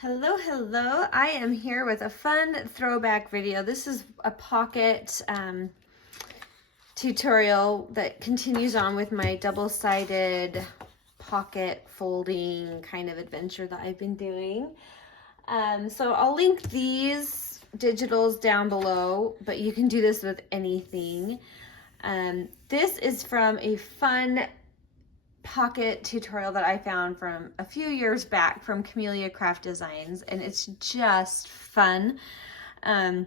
Hello, hello. I am here with a fun throwback video. This is a pocket tutorial that continues on with my double-sided pocket folding kind of adventure that I've been doing. So I'll link these digitals down below, but you can do this with anything. This is from a fun pocket tutorial that I found from a few years back from Camelia Craft Designs, and it's just fun and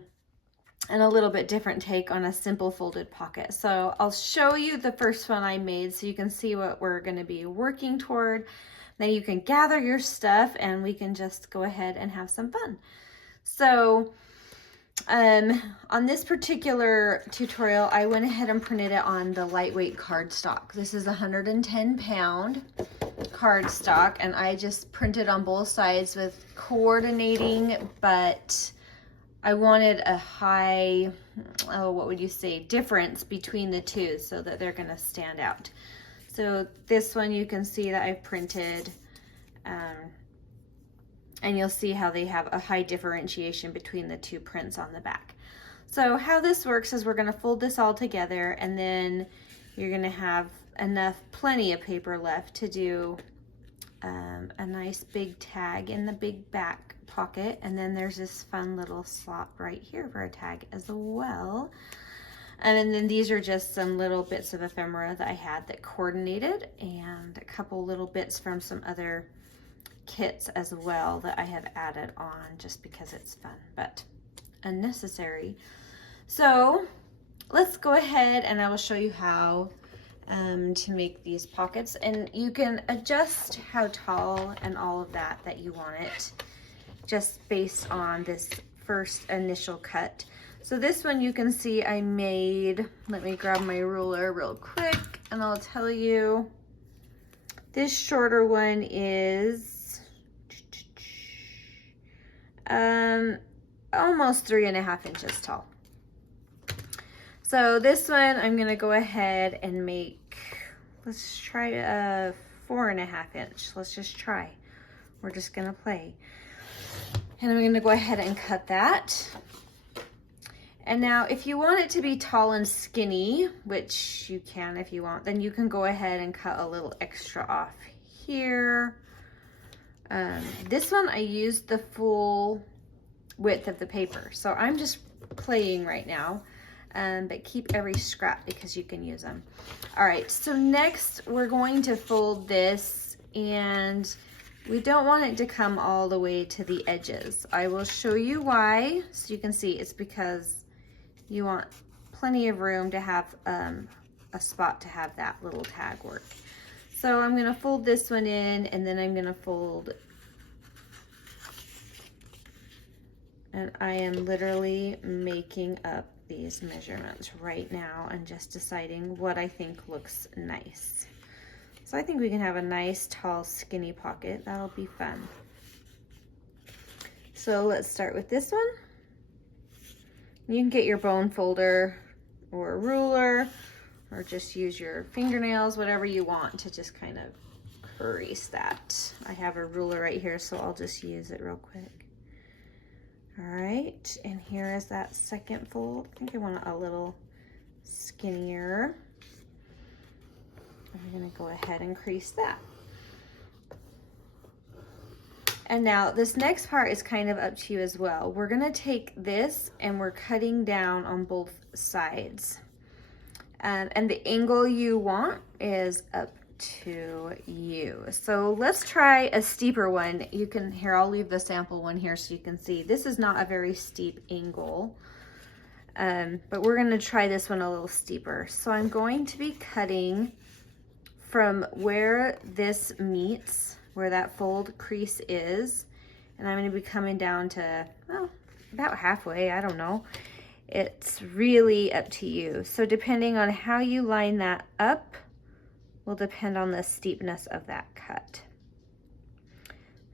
a little bit different take on a simple folded pocket. So I'll show you the first one I made so you can see what we're going to be working toward. Then you can gather your stuff and we can just go ahead and have some fun. So on this particular tutorial, I went ahead and printed it on the lightweight cardstock. This is 110-pound cardstock, and I just printed on both sides with coordinating, but I wanted a high, what would you say, difference between the two so that they're gonna stand out. So this one you can see that I've printed, and you'll see how they have a high differentiation between the two prints on the back. So how this works is we're gonna fold this all together, and then you're gonna have plenty of paper left to do a nice big tag in the big back pocket. And then there's this fun little slot right here for a tag as well. And then these are just some little bits of ephemera that I had that coordinated, and a couple little bits from some other kits as well that I have added on just because it's fun, but unnecessary. So let's go ahead and I will show you how to make these pockets, and you can adjust how tall and all of that you want it just based on this first initial cut. So this one you can see I made, let me grab my ruler real quick and I'll tell you, this shorter one is almost 3.5 inches tall. So this one I'm gonna go ahead and make, let's try a 4.5 inch. Let's just try. We're just gonna play. And I'm gonna go ahead and cut that. And now if you want it to be tall and skinny, which you can if you want, then you can go ahead and cut a little extra off here. This one I used the full width of the paper, so I'm just playing right now, but keep every scrap because you can use them. All right, so next we're going to fold this, and we don't want it to come all the way to the edges. I will show you why, so you can see it's because you want plenty of room to have a spot to have that little tag work. So I'm gonna fold this one in, and then I'm gonna fold, and I am literally making up these measurements right now and just deciding what I think looks nice. So I think we can have a nice, tall, skinny pocket. That'll be fun. So let's start with this one. You can get your bone folder or a ruler, or just use your fingernails, whatever you want to just kind of crease that. I have a ruler right here, so I'll just use it real quick. All right, and here is that second fold. I think I want it a little skinnier. I'm gonna go ahead and crease that. And now this next part is kind of up to you as well. We're gonna take this and we're cutting down on both sides. And the angle you want is up to you. So let's try a steeper one. You can, here, I'll leave the sample one here so you can see. This is not a very steep angle, but we're gonna try this one a little steeper. So I'm going to be cutting from where this meets, where that fold crease is, and I'm gonna be coming down to, well, about halfway, I don't know. It's really up to you. So depending on how you line that up will depend on the steepness of that cut.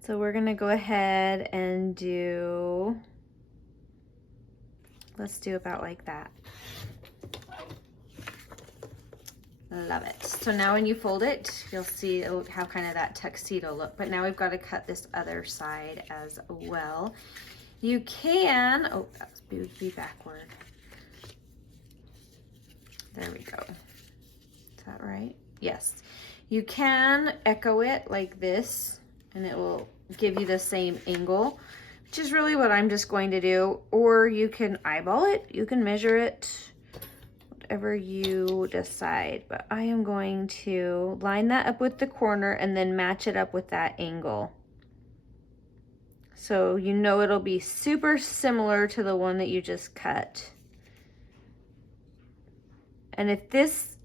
So we're gonna go ahead and do, let's do about like that. Love it. So now when you fold it, you'll see it'll have kind of that tuxedo look. But now we've got to cut this other side as well. You can, oh, that would be backward. There we go. Is that right? Yes. You can echo it like this, and it will give you the same angle, which is really what I'm just going to do. Or you can eyeball it. You can measure it, whatever you decide. But I am going to line that up with the corner and then match it up with that angle. So you know it'll be super similar to the one that you just cut. And if this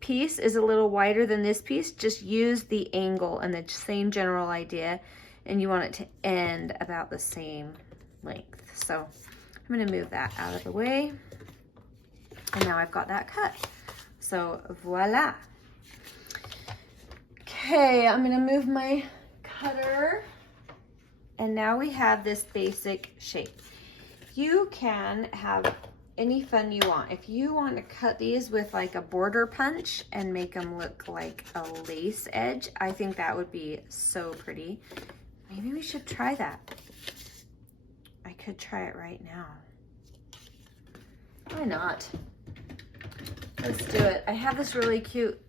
piece is a little wider than this piece, just use the angle and the same general idea, and you want it to end about the same length. So I'm going to move that out of the way, and now I've got that cut. So voila. Okay, I'm going to move my cutter, and now we have this basic shape. You can have any fun you want. If you want to cut these with like a border punch and make them look like a lace edge, I think that would be so pretty. Maybe we should try that. I could try it right now. Why not? Let's do it. I have this really cute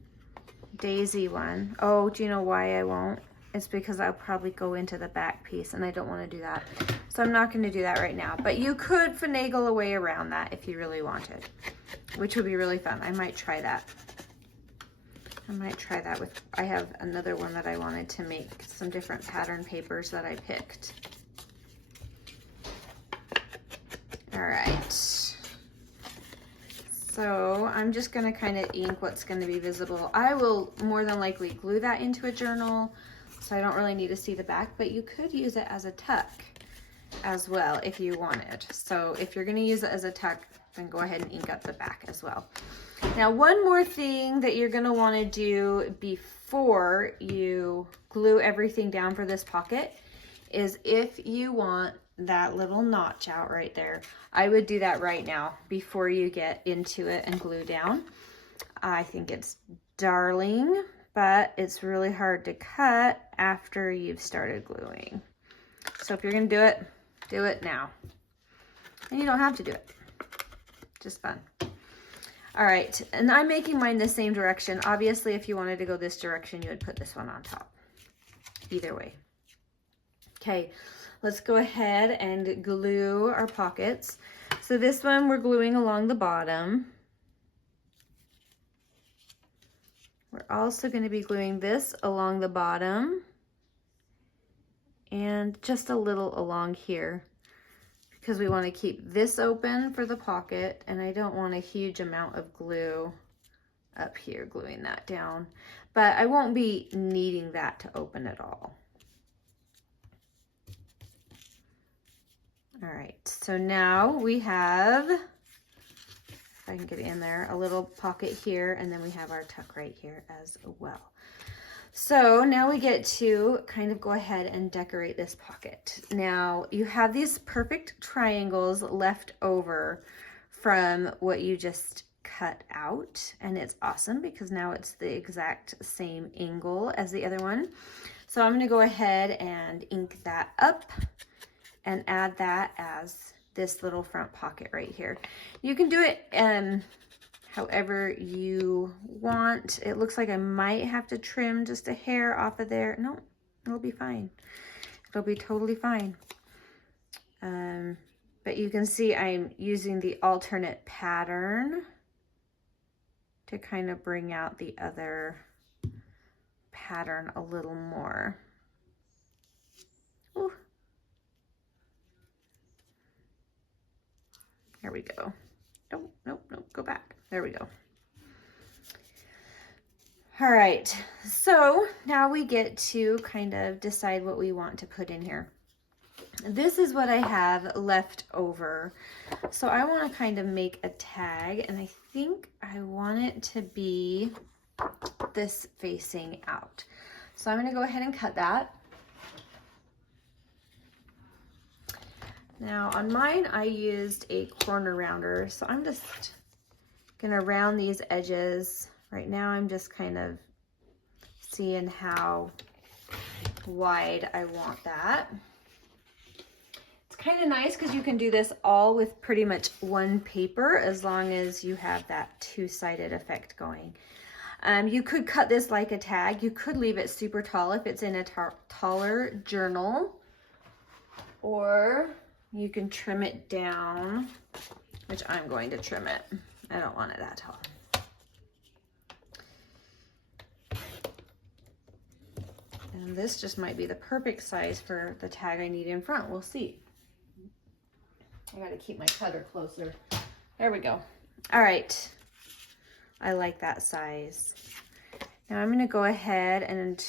daisy one. Oh, do you know why I won't? It's because I'll probably go into the back piece, and I don't want to do that. So I'm not going to do that right now. But you could finagle a way around that if you really wanted, which would be really fun. I might try that. I might try that with, I have another one that I wanted to make some different pattern papers that I picked. All right. So I'm just going to kind of ink what's going to be visible. I will more than likely glue that into a journal, so I don't really need to see the back, but you could use it as a tuck as well if you wanted. So if you're going to use it as a tuck, then go ahead and ink up the back as well. Now, one more thing that you're going to want to do before you glue everything down for this pocket is if you want that little notch out right there, I would do that right now before you get into it and glue down. I think it's darling, but it's really hard to cut after you've started gluing. So if you're going to do it now. And you don't have to do it. Just fun. All right, and I'm making mine the same direction. Obviously, if you wanted to go this direction, you would put this one on top. Either way. Okay, let's go ahead and glue our pockets. So this one we're gluing along the bottom. We're also going to be gluing this along the bottom and just a little along here because we want to keep this open for the pocket, and I don't want a huge amount of glue up here gluing that down, but I won't be needing that to open at all. All right, so now we have, if I can get it in there, a little pocket here, and then we have our tuck right here as well. So now we get to kind of go ahead and decorate this pocket. Now you have these perfect triangles left over from what you just cut out, and it's awesome because now it's the exact same angle as the other one. So I'm going to go ahead and ink that up and add that as this little front pocket right here. You can do it however you want. It looks like I might have to trim just a hair off of there. No, it'll be fine. It'll be totally fine. But you can see I'm using the alternate pattern to kind of bring out the other pattern a little more. Ooh. There we go. Nope, nope, nope, go back. There we go. All right, so now we get to kind of decide what we want to put in here. This is what I have left over. So I want to kind of make a tag, and I think I want it to be this facing out. So I'm going to go ahead and cut that. Now on mine, I used a corner rounder, so I'm just gonna round these edges Right now I'm just kind of seeing how wide I want that. It's kind of nice because you can do this all with pretty much one paper as long as you have that two-sided effect going. You could cut this like a tag. You could leave it super tall if it's in a taller journal, or you can trim it down, which I'm going to trim it. I don't want it that tall. And this just might be the perfect size for the tag I need in front. We'll see. I gotta keep my cutter closer. There we go. All right. I like that size. Now I'm gonna go ahead and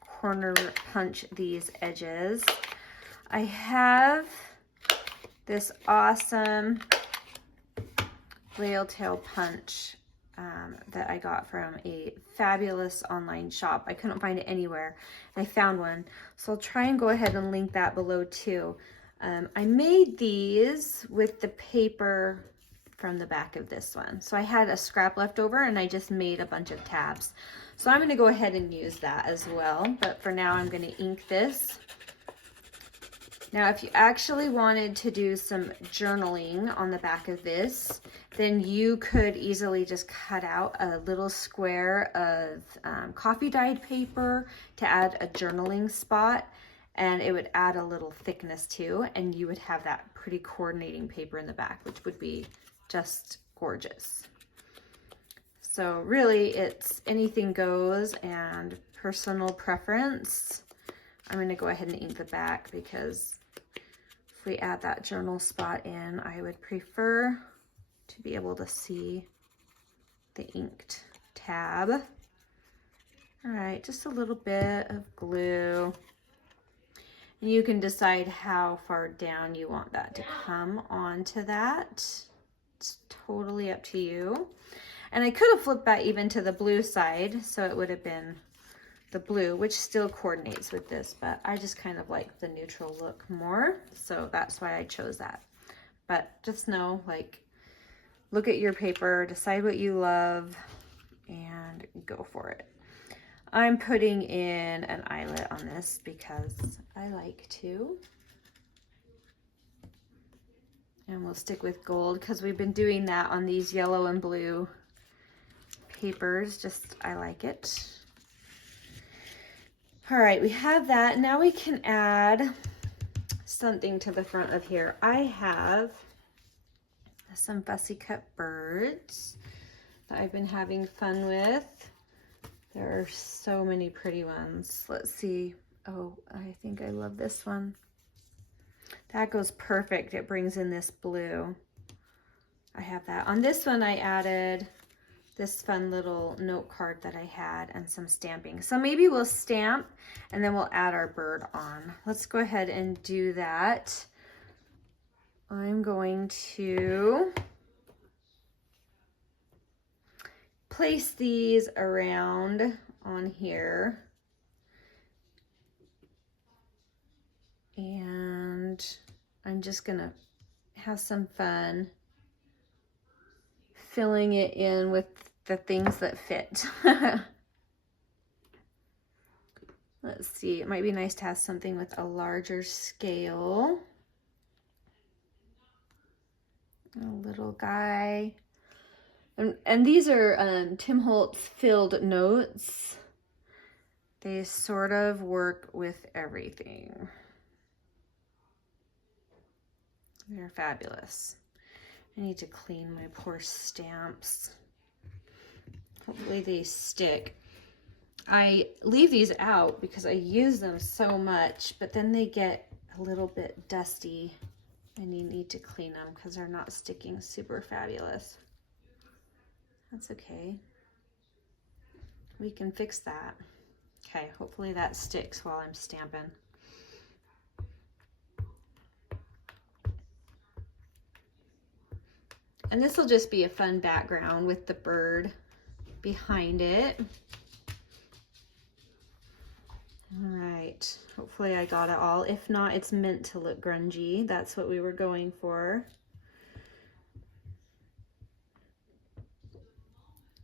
corner punch these edges. I have this awesome whale tail punch that I got from a fabulous online shop. I couldn't find it anywhere. I found one. So I'll try and go ahead and link that below too. I made these with the paper from the back of this one. So I had a scrap left over and I just made a bunch of tabs. So I'm gonna go ahead and use that as well. But for now, I'm gonna ink this. Now, if you actually wanted to do some journaling on the back of this, then you could easily just cut out a little square of coffee dyed paper to add a journaling spot, and it would add a little thickness too, and you would have that pretty coordinating paper in the back, which would be just gorgeous. So really, it's anything goes and personal preference. I'm gonna go ahead and ink the back because if we add that journal spot in, I would prefer to be able to see the inked tab. All right, just a little bit of glue. And you can decide how far down you want that to come onto that. It's totally up to you. And I could have flipped that even to the blue side, so it would have been the blue, which still coordinates with this, but I just kind of like the neutral look more, so that's why I chose that. But just know, like, look at your paper, decide what you love, and go for it. I'm putting in an eyelet on this because I like to. And we'll stick with gold because we've been doing that on these yellow and blue papers. Just, I like it. All right, we have that. Now we can add something to the front of here. I have some fussy cut birds that I've been having fun with. There are so many pretty ones. Let's see. Oh, I think I love this one. That goes perfect. It brings in this blue. I have that. On this one, I added this fun little note card that I had and some stamping. So maybe we'll stamp and then we'll add our bird on. Let's go ahead and do that. I'm going to place these around on here. And I'm just gonna have some fun filling it in with the things that fit. Let's see, it might be nice to have something with a larger scale. A little guy. And these are Tim Holtz filled notes. They sort of work with everything. They're fabulous. I need to clean my poor stamps. Hopefully they stick. I leave these out because I use them so much, but then they get a little bit dusty and you need to clean them because they're not sticking super fabulous. That's okay. We can fix that. Okay, hopefully that sticks while I'm stamping. And this will just be a fun background with the bird behind it. All right, hopefully I got it all. If not, it's meant to look grungy. That's what we were going for.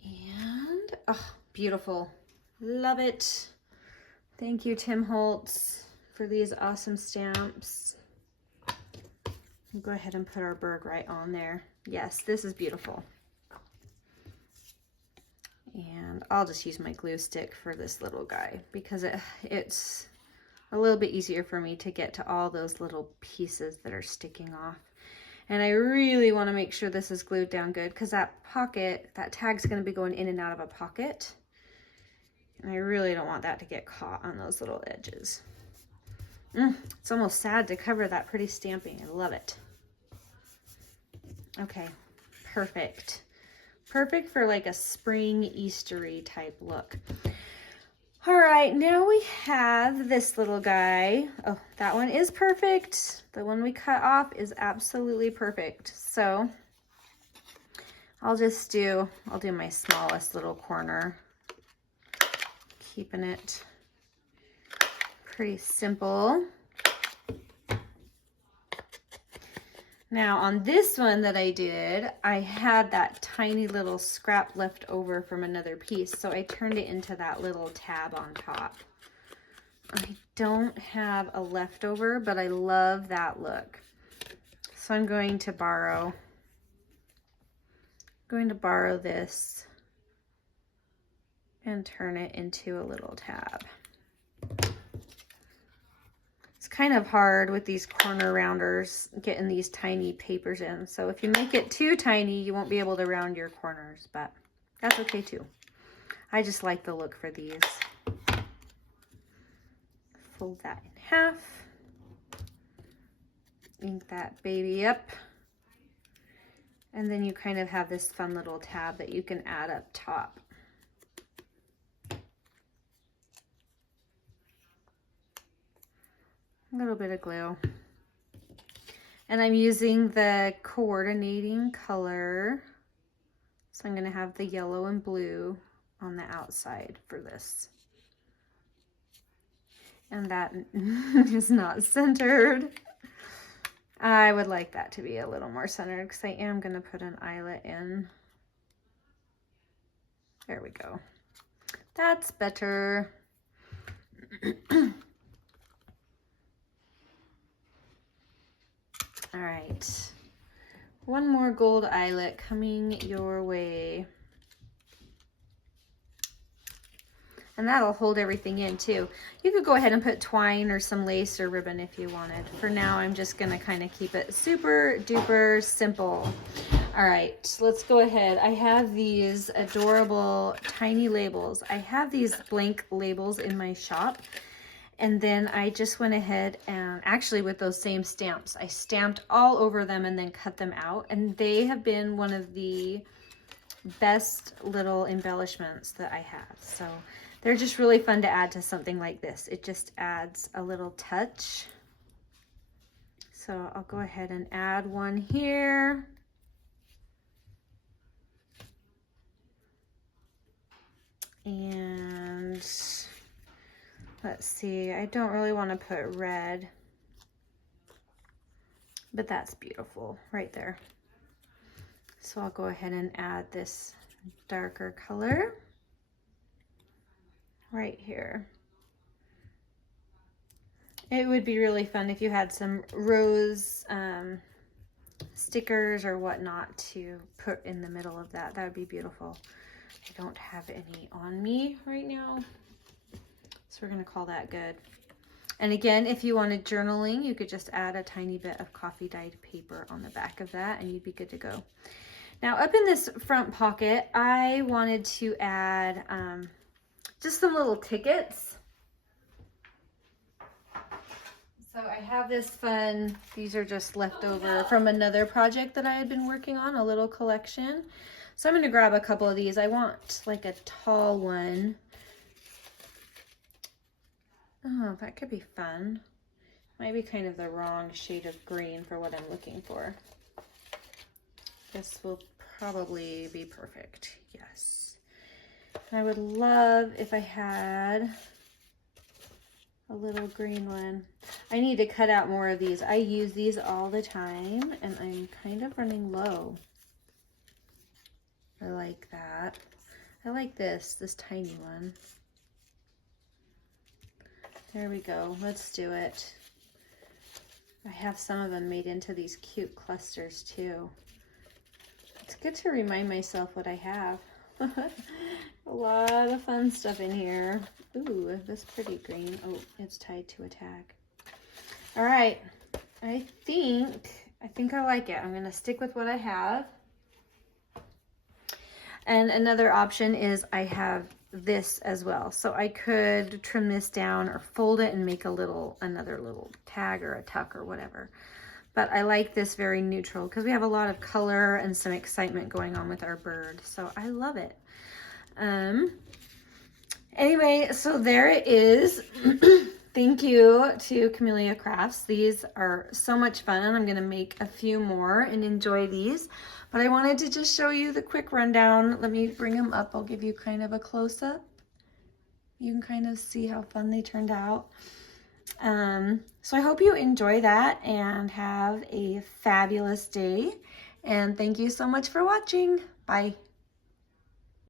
And Beautiful. Love it. Thank you, Tim Holtz, for these awesome stamps. We'll go ahead and put our bird right on there. Yes, this is beautiful. And I'll just use my glue stick for this little guy because it's a little bit easier for me to get to all those little pieces that are sticking off. And I really want to make sure this is glued down good because that pocket, that tag's going to be going in and out of a pocket. And I really don't want that to get caught on those little edges. It's almost sad to cover that pretty stamping. I love it. Okay, perfect. Perfect for like a spring Eastery type look. All right, now we have this little guy. Oh, that one is perfect. The one we cut off is absolutely perfect. So I'll do my smallest little corner. Keeping it pretty simple. Now on this one that I did, I had that tiny little scrap left over from another piece, so I turned it into that little tab on top. I don't have a leftover, but I love that look. So I'm going to borrow this and turn it into a little tab. It's kind of hard with these corner rounders getting these tiny papers in. So if you make it too tiny, you won't be able to round your corners, but that's okay too. I just like the look for these. Fold that in half. Ink that baby up. And then you kind of have this fun little tab that you can add up top. A little bit of glue. And I'm using the coordinating color. So I'm going to have the yellow and blue on the outside for this. And that is not centered. I would like that to be a little more centered because I am going to put an eyelet in. There we go. That's better. All right, one more gold eyelet coming your way. And that'll hold everything in too. You could go ahead and put twine or some lace or ribbon if you wanted. For now, I'm just gonna kind of keep it super duper simple. All right, let's go ahead. I have these adorable tiny labels. I have these blank labels in my shop. And then I just went ahead and actually with those same stamps, I stamped all over them and then cut them out. And they have been one of the best little embellishments that I have. So they're just really fun to add to something like this. It just adds a little touch. So I'll go ahead and add one here. And let's see, I don't really want to put red, but that's beautiful right there. So I'll go ahead and add this darker color right here. It would be really fun if you had some rose stickers or whatnot to put in the middle of that. That would be beautiful. I don't have any on me right now. So we're going to call that good. And again, if you wanted journaling, you could just add a tiny bit of coffee dyed paper on the back of that and you'd be good to go. Now up in this front pocket, I wanted to add just some little tickets. So I have this fun, these are just left over from another project that I had been working on, a little collection. So I'm going to grab a couple of these. I want like a tall one. Oh, that could be fun. Might be kind of the wrong shade of green for what I'm looking for. This will probably be perfect. Yes. I would love if I had a little green one. I need to cut out more of these. I use these all the time and I'm kind of running low. I like that. I like this tiny one. There we go. Let's do it. I have some of them made into these cute clusters too. It's good to remind myself what I have. A lot of fun stuff in here. Ooh, this pretty green. Oh, it's tied to a tag. All right, I think I like it. I'm gonna stick with what I have. And another option is I have this as well. So I could trim this down or fold it and make another little tag or a tuck or whatever. But I like this very neutral because we have a lot of color and some excitement going on with our bird. So I love it. Anyway, so there it is. Thank you to Camelia Crafts. These are so much fun. I'm gonna make a few more and enjoy these. But I wanted to just show you the quick rundown. Let me bring them up. I'll give you kind of a close-up. You can kind of see how fun they turned out. So I hope you enjoy that and have a fabulous day. And thank you so much for watching. Bye.